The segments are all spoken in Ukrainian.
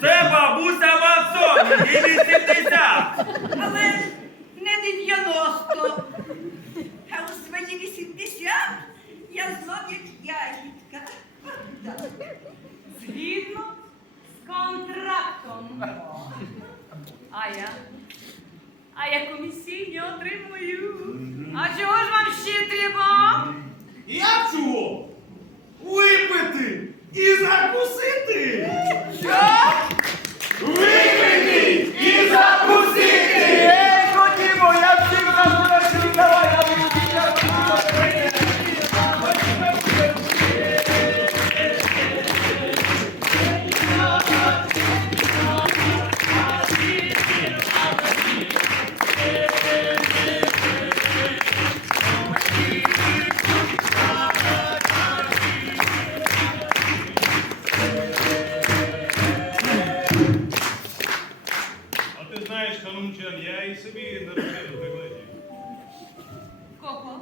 Це бабуся Вацон, їй 80! Але ж не 90. А у свої 80 я знов як ягідка. Згідно з контрактом. А я? А я комісійні отримую. А чого ж вам ще треба? Я чого? Знаєш, ханумчан, я і собі нарушив вигляді. Кого?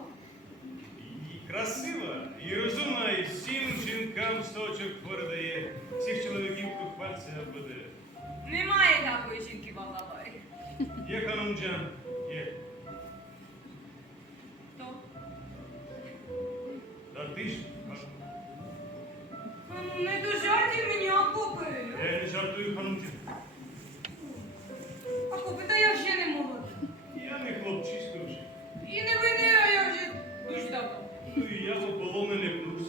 І красива, і розумна, і всім жінкам сочок передає, всіх чоловіків купатися буде. Немає такої жінки балалай. Є ханумчан, є. Хто? Та ти ж, Ну, Не до жартів мені окупи. я не жартую ханумчан. Ну і я ополонений плюс.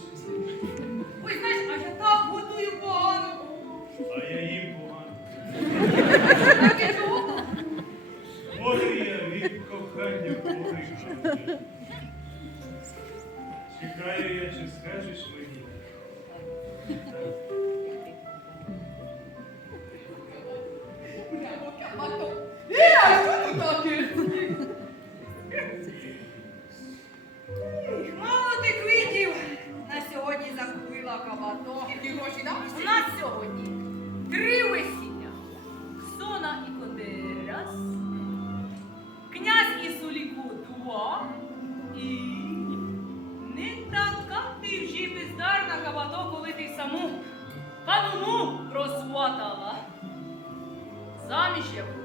Ой, знаєш, а я так готую погано. А я їм погано. Так я від кохання хворий. Чекаю я, чи скажеш мені. Е, а що тут таке? Хануму просватала. Заміж я буду